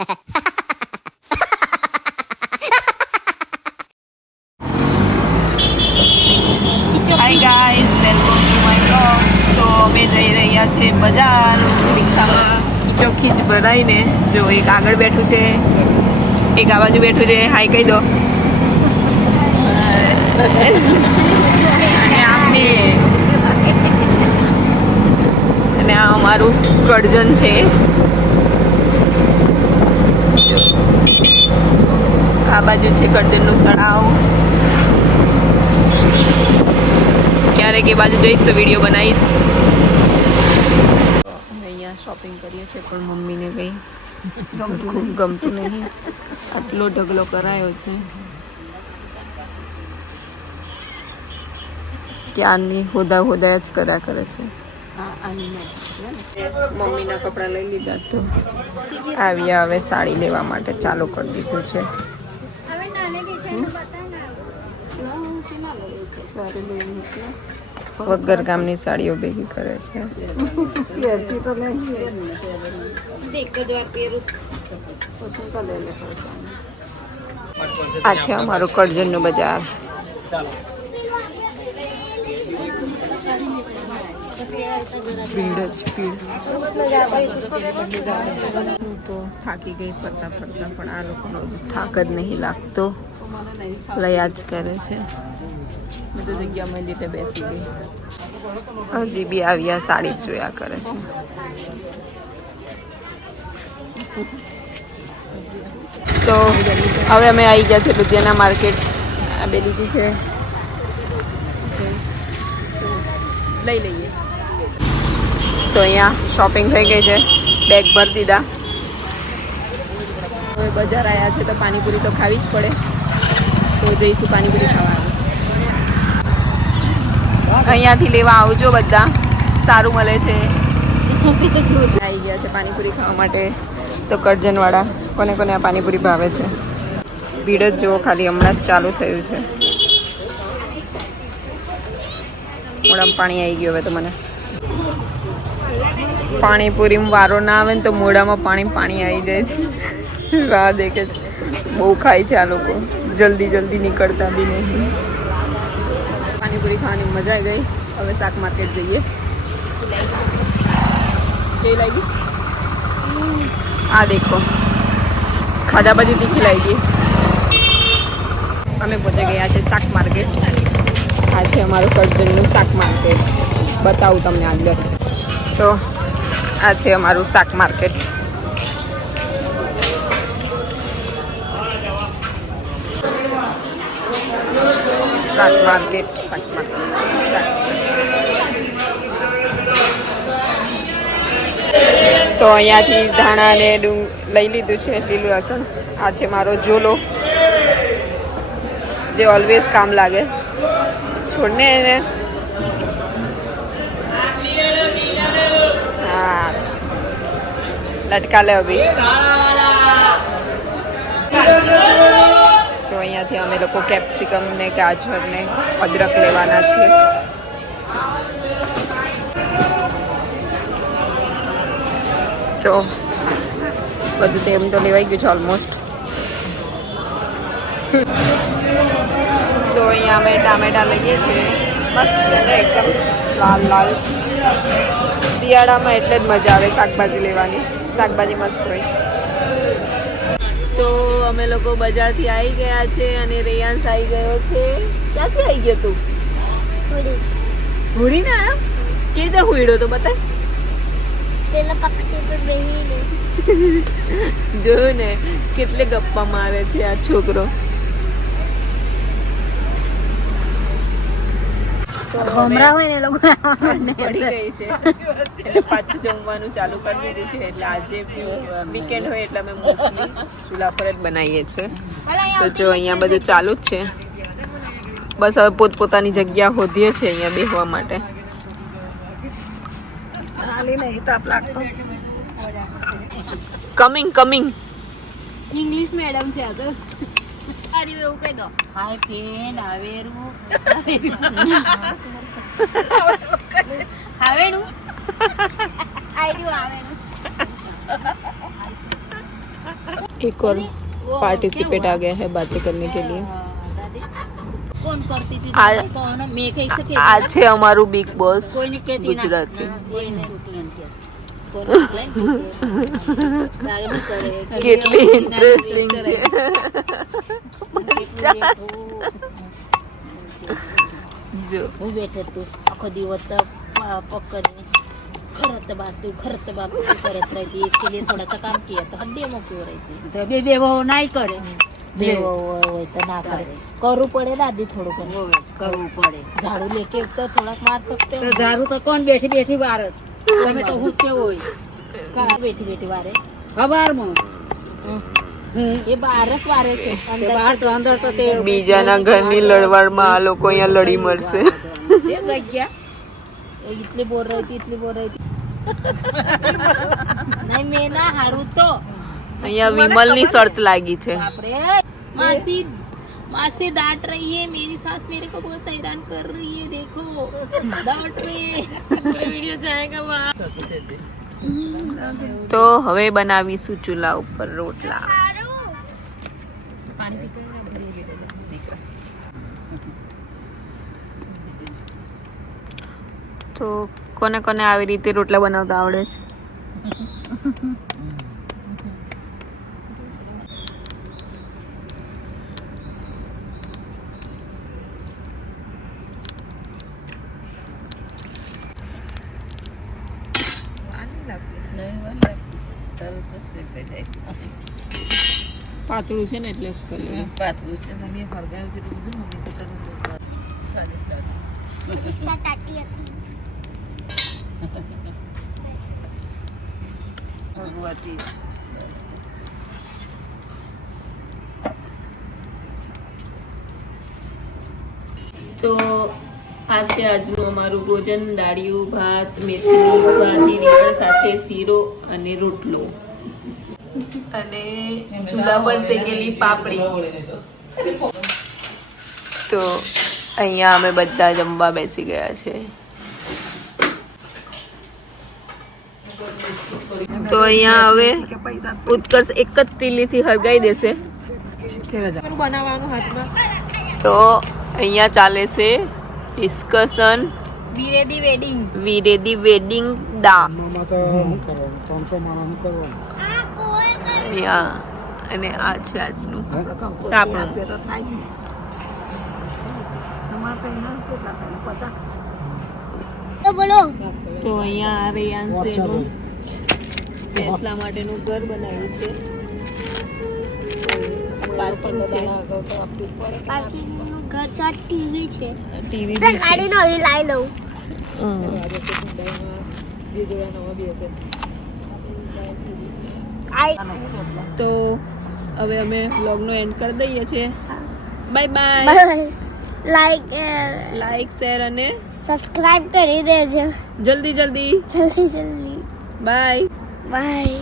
Hi guys, welcome to my blog. તો અમે જઈ રહ્યા છે બજાર રિક્ષામાં. ખીચોખીચ ભરાઈને. જો એક આગળ બેઠું છે, એક આ બાજુ બેઠું છે. હાય કહી દો. અને આ અમારું કરજણ છે. આ બાજુ છે કરજણનું તળાવ. ક્યારેક એ બાજુ જઈશ તો વિડીયો બનાવીશ. અમે અહીંયા શોપિંગ કરીએ છીએ, પણ મમ્મીને કંઈ ખૂબ ગમતું નહીં. આટલો ઢગલો કરાયો છે. ક્યારની હોદા હોદા જ કર્યા કરે છે. મમ્મીના કપડાં લઈ લીધા તો આવ્યા. હવે સાડી લેવા માટે ચાલુ કરી દીધું છે. વગર ગામની સાડીઓ ભેગી કરે છે. આ છે અમારું કરજણનું બજાર. ભીડ જ ભીડ. હું તો થાકી ગઈ ફરતા ફરતા, પણ આ લોકોનો થાક જ નહીં લાગતો. લયા જ કરે છે. મેં તો જગ્યામાં લીધે બેસી ગઈ. હજી બી આવ્યા સાડી જ જોયા કરે છે. તો હવે અમે આવી ગયા છે લુધિયાના માર્કેટ. આ બે લીધી છે, લઈ લઈએ. તો અહીંયા શોપિંગ થઈ ગઈ છે, બેગ ભરી દીધા. હવે બજાર આવ્યા છે તો પાણીપુરી તો ખાવી જ પડે. તો જઈશું પાણીપુરી ખાવા. અહીંયાથી લેવા આવજો બધા, સારું મળે છે. આવી ગયા છે પાણીપુરી ખાવા માટે. તો કરજણવાળા, કોને કોને આ પાણીપુરી ભાવે છે? ભીડ જ જુઓ ખાલી, હમણાં જ ચાલુ થયું છે. મોઢામાં પાણી આવી ગયું હવે તો મને. પાણીપુરીમાં વારો ના આવે ને તો મોઢામાં પાણી આવી જાય છે. રાહ દેખે છે. બહુ ખાય છે આ લોકો, જલ્દી જલ્દી નીકળતા બી નહીં. પાણીપુરી ખાવાની મજા આવી ગઈ. હવે શાક માર્કેટ જઈએ. કેવી લાગી? આ દેખો, ખાધા બધી તીખી લાગી. અમે પહોંચી ગયા છે શાક માર્કેટ. આ છે અમારું કરજણનું શાક માર્કેટ. બતાવું તમને અંદર. તો આ છે અમારું શાક માર્કેટ. શાક માર્કેટ. તો અહીંયાથી ધાણા ને લઈ લીધું છે, લીલું લસણ. આ છે મારો ઝોલો, જે ઓલવેઝ કામ લાગે. છોડને એને. હા, લટકા લે અભી. તો અહીંયાથી અમે લોકો કેપ્સિકમ ને ગાજર ને અદરક લેવાના છે. તો બધું તેમ તો લેવાઈ ગયું છે ઓલમોસ્ટ. તો અહીંયા અમે ટામેટા લઈએ છીએ. મસ્ત છે ને, એકદમ લાલ લાલ. શિયાળામાં એટલે જ મજા આવે શાકભાજી લેવાની. શાકભાજી મસ્ત હોય. તો અમે લોકો બજારથી આવી ગયા છે અને રેયાંશ આવી ગયો છે. ક્યાંથી આવી ગયો તું? હુડી ને આવ્યો? કે રીતે હુડ્યો તો બતા. પેલા પક્ષી પર બેહીને જોયું ને કેટલે ગપ્પા મારે છે આ છોકરો. ભમરા હોય ને એ લોકો પડી ગઈ છે એટલે પાછું જમવાનું ચાલુ કરી દીધું છે. એટલે આજે વીકેન્ડ હોય એટલે અમે મોસ્ટલી ચૂલા પર જ બનાવીએ છીએ. તો જો અહીંયા બધું ચાલુ જ છે. બસ હવે પોતપોતાની જગ્યા શોધીએ છીએ અહીંયા બેસવા માટે. કમિંગ ઇંગ્લિશ મેડમ છે આ તો. આર્યું એવું કહી દો. હાય ફ્રેન્ડ, આવેરું આવેનું આર્યું આવેનું. एक और पार्टिसिपेट आ गया है बातें करने के लिए. कौन करती थी आ- कौन मैं कहीं से આ છે અમારું બિગ બોસ कोई नहीं कहती ना ગુજરાતી. કેટલી ઇન્ટરેસ્ટિંગ છે. જો હું બેઠે તું આખો દિવસ પકડીને खरत बात करत रहती इसके लिए थोड़ा सा काम किया तो हड्डी में क्यों रहती तो बे वो नहीं करे बे वो तो ना करे करू पड़े दादी थोड़ो करू पड़े झाड़ू लेके तो थोड़ा मार सकते हो तो झाड़ू तो कौन बैठी बैठी बारत તમે તો હું કેવો હોય કા બેઠી બેઠી વારે ખબર માં એ બારસ વારે છે અંદર બહાર તો અંદર તો તે બીજાના ઘરની લડવાડમાં આ લોકો અહીંયા લડી મરશે. ये गया इतनी बोल रही थी नहीं मैं ना हारू तो અહીંયા વિમલની શરત લાગી છે. बाप रे मासी मासी डांट रही है मेरी सास मेरे को बहुत हैरान कर रही है देखो डांट रही है वीडियो जाएगा वहाँ તો હવે બનાવીશું ચૂલા ઉપર રોટલા. તો કોને કોને આવી રીતે રોટલા બનાવતા આવડે છે? પાતળું છે ને એટલે પાતળું છે મને હરગાવ છે બધું મમ્મી તો તને ભગવતી. તો આ છે આજનું અમારું ભોજન. ડાળિયું, ભાત, મેથીની ભાજી, રીંગણ સાથે શીરો અને રોટલો અને ચૂલા પર શેકેલી પાપડી. તો અહીંયા અમે બધા જમવા બેસી ગયા છે. તો અહીંયા હવે ઉત્કર્ષ એક જ તીલીથી હરગાઈ દેશે. તો અહીંયા ચાલે છે ડિસ્કશન વિરેદી વેડિંગ દા. અહીંયા અને આ છે આજનું આપણું. તો અહીંયા આ રેયાંશેનું બેસલા માટેનું ઘર બનાવ્યું છે. પાર્કિંગ છે. ટીવી છે ટીવી ગાડી નવી લાવી લઉં તો હવે અમે વ્લોગનો એન્ડ કરી દઈએ છીએ. Bye bye. લાઈક શેર અને સબસ્ક્રાઇબ કરી દેજો જલ્દી જલ્દી બાય. બાય